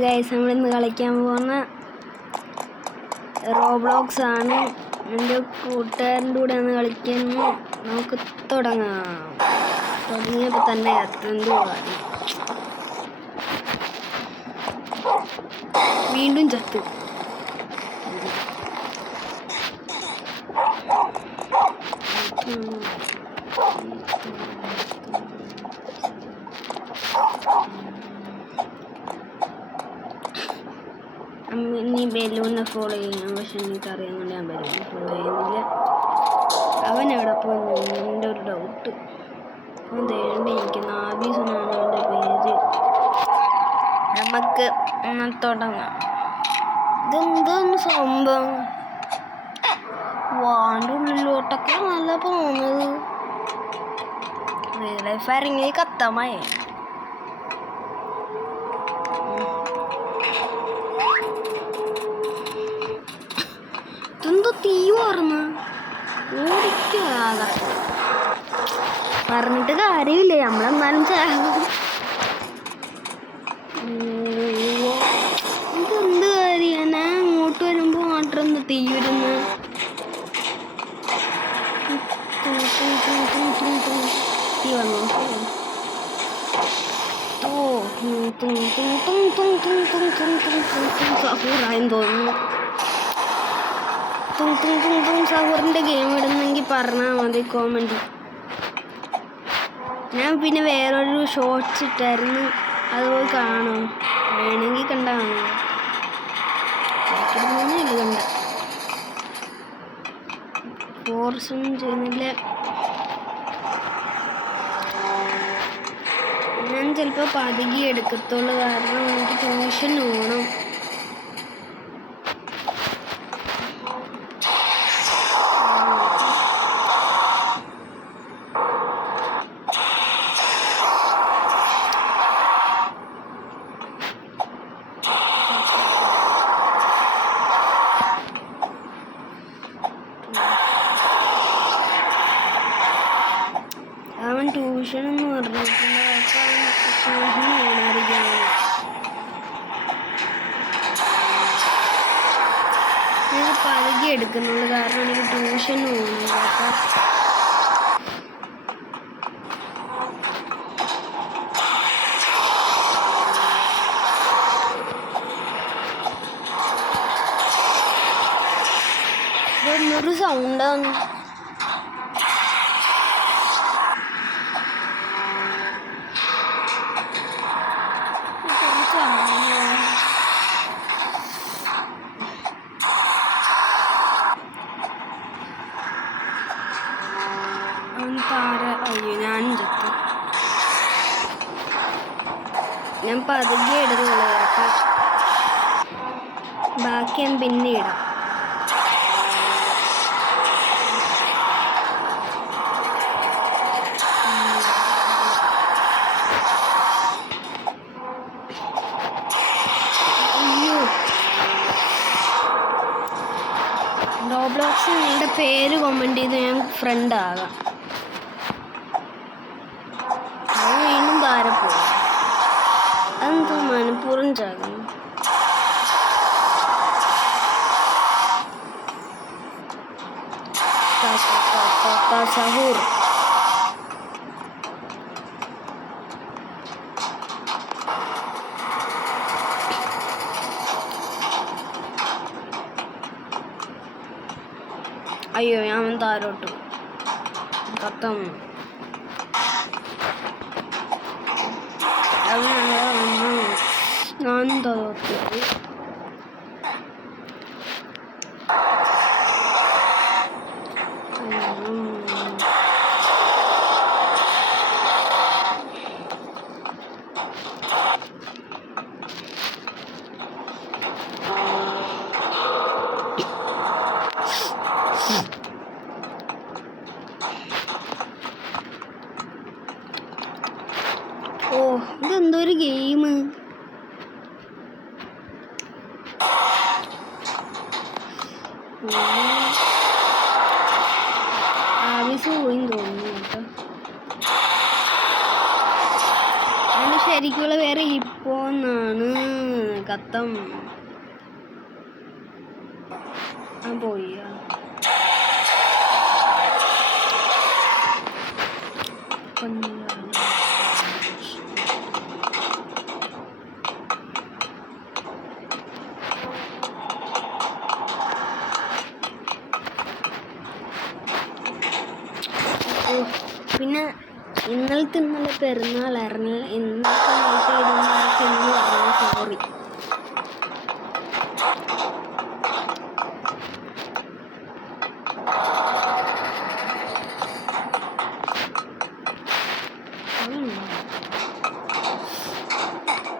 Guys, നമ്മളിന്ന് കളിക്കാൻ പോകുന്ന റോബ്ലോക്സ് ആണ്. എൻ്റെ കൂട്ടുകാരൻ്റെ കൂടെ ഒന്ന് കളിക്കുന്നു. നമുക്ക് തുടങ്ങാം. തുടങ്ങിയപ്പോൾ തന്നെ എന്തോ വീണ്ടും ചത്തു. ഇനി ബലൂണിനെ ഫോളോ ചെയ്യണം. പക്ഷെ എനിക്കറിയാമെന്നുണ്ട് ഞാൻ ബലൂണിനെ ഫോളോ ചെയ്യുന്നില്ല. അവൻ എവിടെ പോയി? എൻ്റെ ഒരു ഡൗട്ട്. അവൻ തേണ്ടിയിരിക്കുന്നു. ആബീസനാണ് അവൻ്റെ പേര്. നമുക്ക് തുടങ്ങാം. ഇതെന്താണ് സംഭവം? വാൻ്റെ ഉള്ളിലോട്ടൊക്കെ നല്ല പോകുന്നത്. റിയൽ ലൈഫ് ആരെങ്കിലും കത്തമായി. ഇതെന്തോ തീ പറഞ്ഞു ഓടിക്കാതെ പറഞ്ഞിട്ട് കാര്യമില്ലേ, നമ്മളെന്നാലും ഇതെന്ത് കാര്യം? ഞാൻ അങ്ങോട്ട് വരുമ്പോൾ മാത്രം എന്താ തീ വരുന്നു? തീ വന്നു. സഹൂറായെന്ന് തോന്നുന്നു. സഹൂറിൻ്റെ ഗെയിം ഇടുന്നെങ്കിൽ പറഞ്ഞാൽ മതി കോമൻറ്റ്. ഞാൻ പിന്നെ വേറൊരു ഷോർട്സ് ഇട്ടായിരുന്നു, അത് പോയി കാണും. വേണമെങ്കിൽ കണ്ടാൽ മതി. കണ്ട ഫോർസൊന്നും ചെയ്യുന്നില്ല. ഞാൻ ചിലപ്പോൾ പതുകി എടുക്കത്തുള്ളൂ, കാരണം എനിക്ക് ട്യൂഷൻ പോകണം. അവൻ ട്യൂഷനെന്ന് പറഞ്ഞിട്ടില്ല. ട്യൂഷൻ പോകണമായിരിക്കും. ഞാൻ പതുകി എടുക്കുന്നുള്ളൂ, കാരണം എനിക്ക് ട്യൂഷൻ പോകണം. ഇതൊന്നൊരു സൗണ്ടാണ്. അയ്യോ, ഞാനും ചത്തു. ഞാൻ പതുകെ ഇടുന്നുള്ളൂ കേട്ടോ. ബാക്കി ഞാൻ പിന്നെ ഇടാം. അയ്യോ, റോബ്ലോക്സ് നിങ്ങളുടെ പേര് കമൻറ്റ് ചെയ്ത് ഞാൻ ഫ്രണ്ട് ആകാം. വീണ്ടും താരപ്പോയി. അതെന്തോ മനഃപൂർവ്വം ചാകുന്നു. സഹൂർ അയ്യോ, ഞാൻ താരോട്ടു കത്തം. ഞാൻ തോർത്തു. ഓ, ഇതെന്തൊരു ഗെയിം. ആവശ്യം പോയി തോന്നുന്നു കേട്ടോ. ശരിക്കുള്ള വേറെ ഹിപ്പോ എന്നാണ്. खत्म പോയി പിന്നെ ഇന്നലെ പെരുന്നാളായിരുന്നു. ഇന്നത്തെ സോറി.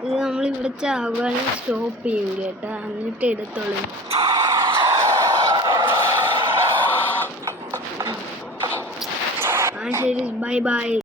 ഇത് നമ്മളിവിടെ ചാവാനും സ്റ്റോപ്പ് ചെയ്യും കേട്ടോ, എന്നിട്ട് എടുത്തോളൂ. ശരി, ബൈ ബൈ.